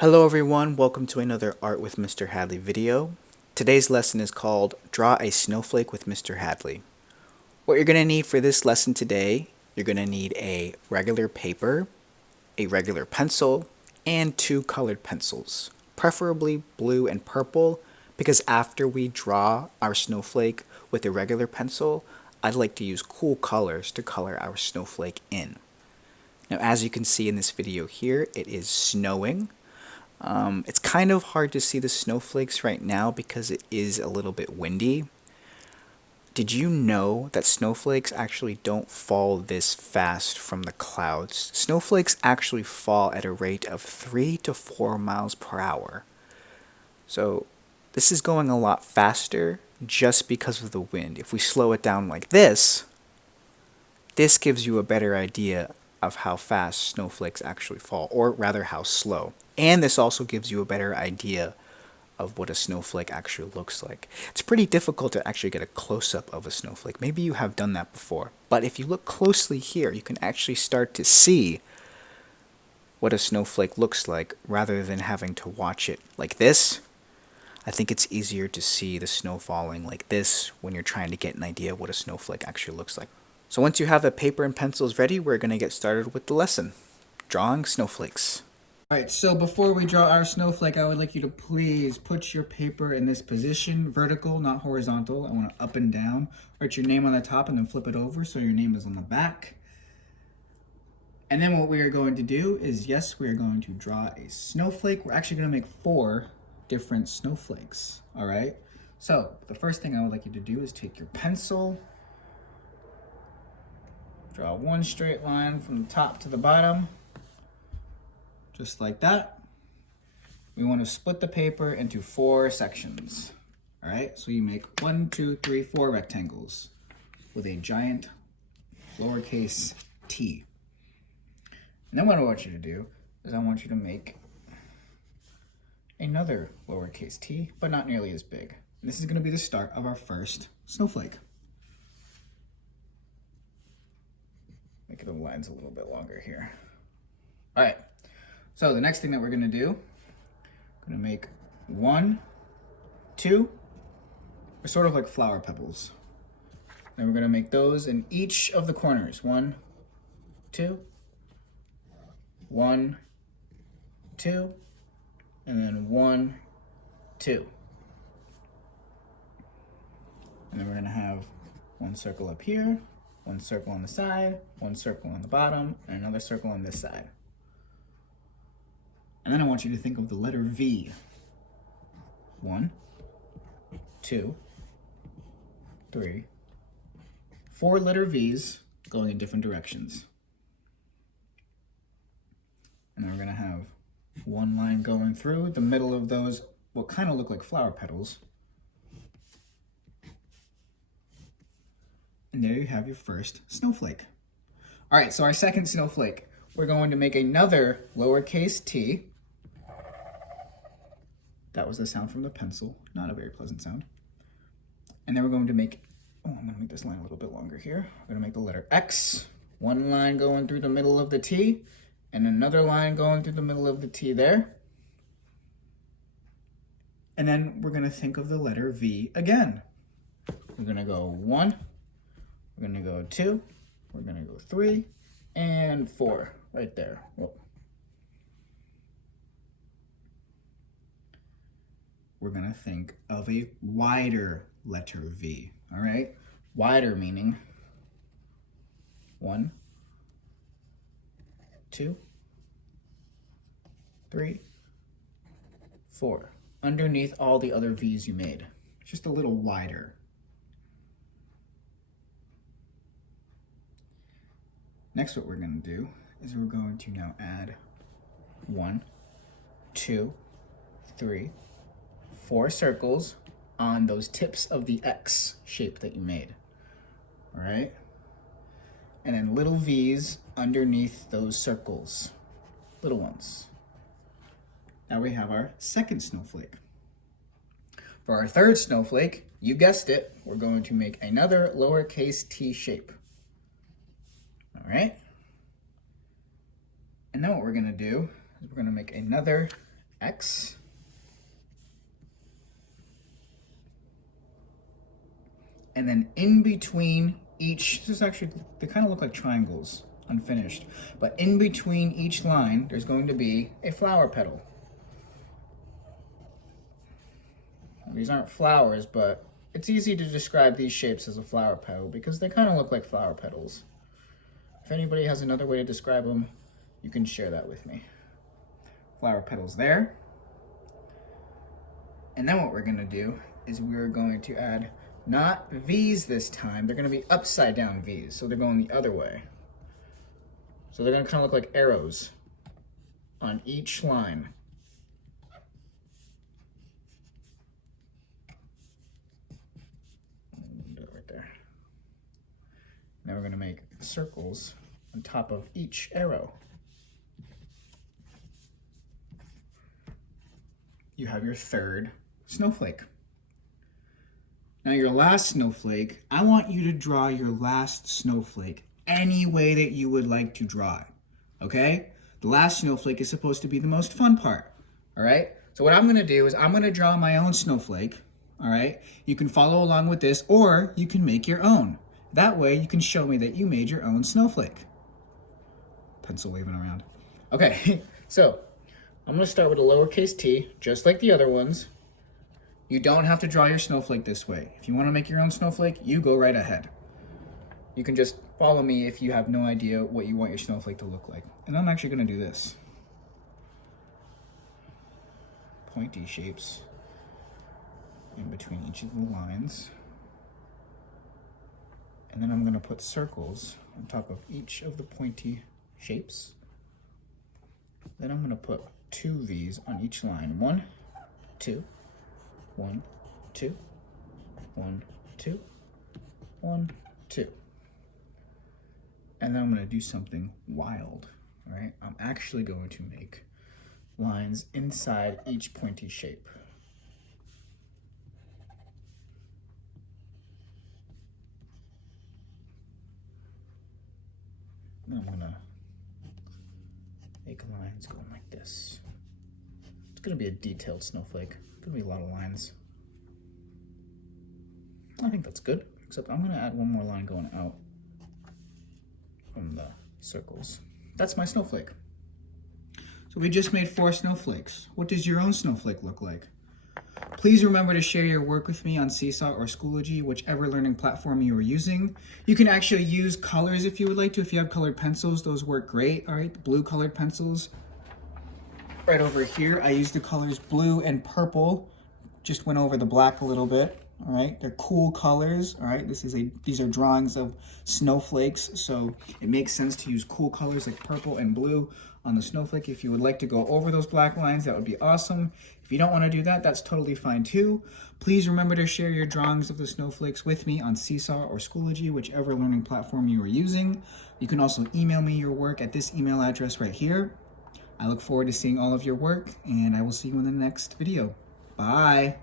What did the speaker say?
Hello everyone, welcome to another Art with Mr. Hadley video. Today's lesson is called Draw a Snowflake with Mr. Hadley. What you're going to need for this lesson today, you're going to need a regular paper, a regular pencil, and 2 colored pencils, preferably blue and purple, because after we draw our snowflake with a regular pencil, I'd like to use cool colors to color our snowflake in. Now as you can see in this video here, it is snowing. It's kind of hard to see the snowflakes right now because it is a little bit windy. Did you know that snowflakes actually don't fall this fast from the clouds? Snowflakes actually fall at a rate of 3 to 4 miles per hour. So this is going a lot faster just because of the wind. If we slow it down like this gives you a better idea of how fast snowflakes actually fall, or rather how slow. And this also gives you a better idea of what a snowflake actually looks like. It's pretty difficult to actually get a close-up of a snowflake. Maybe you have done that before. But if you look closely here, you can actually start to see what a snowflake looks like rather than having to watch it like this. I think it's easier to see the snow falling like this when you're trying to get an idea of what a snowflake actually looks like. So once you have the paper and pencils ready, we're going to get started with the lesson, drawing snowflakes. Alright, so before we draw our snowflake, I would like you to please put your paper in this position, vertical, not horizontal. I want it up and down. Write your name on the top and then flip it over so your name is on the back. And then what we are going to do is, yes, we are going to draw a snowflake. We're actually going to make 4 different snowflakes, alright? So, the first thing I would like you to do is take your pencil, draw one straight line from the top to the bottom, just like that. We want to split the paper into 4 sections. All right, so you make 1, 2, 3, 4 rectangles with a giant lowercase t. And then what I want you to do is I want you to make another lowercase t, but not nearly as big. And this is going to be the start of our first snowflake. Make the lines a little bit longer here. All right, so the next thing that we're going to do, I'm going to make 1, 2, they're sort of like flower pebbles. Then we're going to make those in each of the corners. 1, 2, 1, 2, and then 1, 2. And then we're going to have 1 circle up here, 1 circle on the side, 1 circle on the bottom, and another circle on this side. And then I want you to think of the letter V. 1, 2, 3, 4 letter V's going in different directions. And then we're going to have 1 line going through the middle of those, what kind of look like flower petals. And there you have your first snowflake. All right, so our second snowflake, we're going to make another lowercase t. That was the sound from the pencil, not a very pleasant sound. And then we're going to make, I'm going to make this line a little bit longer here. We're going to make the letter X, 1 line going through the middle of the T, and another line going through the middle of the T there. And then we're going to think of the letter V again. We're going to go 1, we're going to go 2, we're going to go 3, and 4 right there. Whoa. We're going to think of a wider letter V, all right? Wider meaning 1, 2, 3, 4. Underneath all the other V's you made. Just a little wider. Next, what we're going to do is we're going to now add 1, 2, 3, 4 circles on those tips of the X shape that you made. All right? And then little V's underneath those circles. Little ones. Now we have our second snowflake. For our third snowflake, you guessed it, we're going to make another lowercase t shape. All right? And then what we're going to do is we're going to make another X. And then in between each, this is actually, they kind of look like triangles, unfinished. But in between each line, there's going to be a flower petal. These aren't flowers, but it's easy to describe these shapes as a flower petal because they kind of look like flower petals. If anybody has another way to describe them, you can share that with me. Flower petals there. And then what we're going to do is we're going to add not V's this time, they're going to be upside down V's, so they're going the other way. So they're going to kind of look like arrows on each line. Do it right there. Now we're going to make circles on top of each arrow. You have your third snowflake. Now your last snowflake, I want you to draw your last snowflake any way that you would like to draw it, okay? The last snowflake is supposed to be the most fun part, all right? So what I'm gonna do is I'm gonna draw my own snowflake, all right? You can follow along with this or you can make your own. That way you can show me that you made your own snowflake. Pencil waving around. Okay, so I'm gonna start with a lowercase t, just like the other ones. You don't have to draw your snowflake this way. If you want to make your own snowflake, you go right ahead. You can just follow me if you have no idea what you want your snowflake to look like. And I'm actually going to do this. Pointy shapes in between each of the lines. And then I'm going to put circles on top of each of the pointy shapes. Then I'm going to put 2 V's on each line. 1, 2. 1, 2, 1, 2, 1, 2. And then I'm going to do something wild, all right? I'm actually going to make lines inside each pointy shape. And I'm going to make lines going like this. It's going to be a detailed snowflake. Gonna be a lot of lines. I think that's good, except I'm gonna add one more line going out from the circles. That's my snowflake. So we just made 4 snowflakes. What does your own snowflake look like? Please remember to share your work with me on Seesaw or Schoology, whichever learning platform you are using. You can actually use colors if you would like to. If you have colored pencils, those work great. All right, the blue colored pencils. Right over here, I used the colors blue and purple. Just went over the black a little bit. All right, they're cool colors. All right, these are drawings of snowflakes, so it makes sense to use cool colors like purple and blue on the snowflake. If you would like to go over those black lines, that would be awesome. If you don't want to do that, that's totally fine too. Please remember to share your drawings of the snowflakes with me on Seesaw or Schoology, whichever learning platform you are using. You can also email me your work at this email address right here. I look forward to seeing all of your work, and I will see you in the next video. Bye.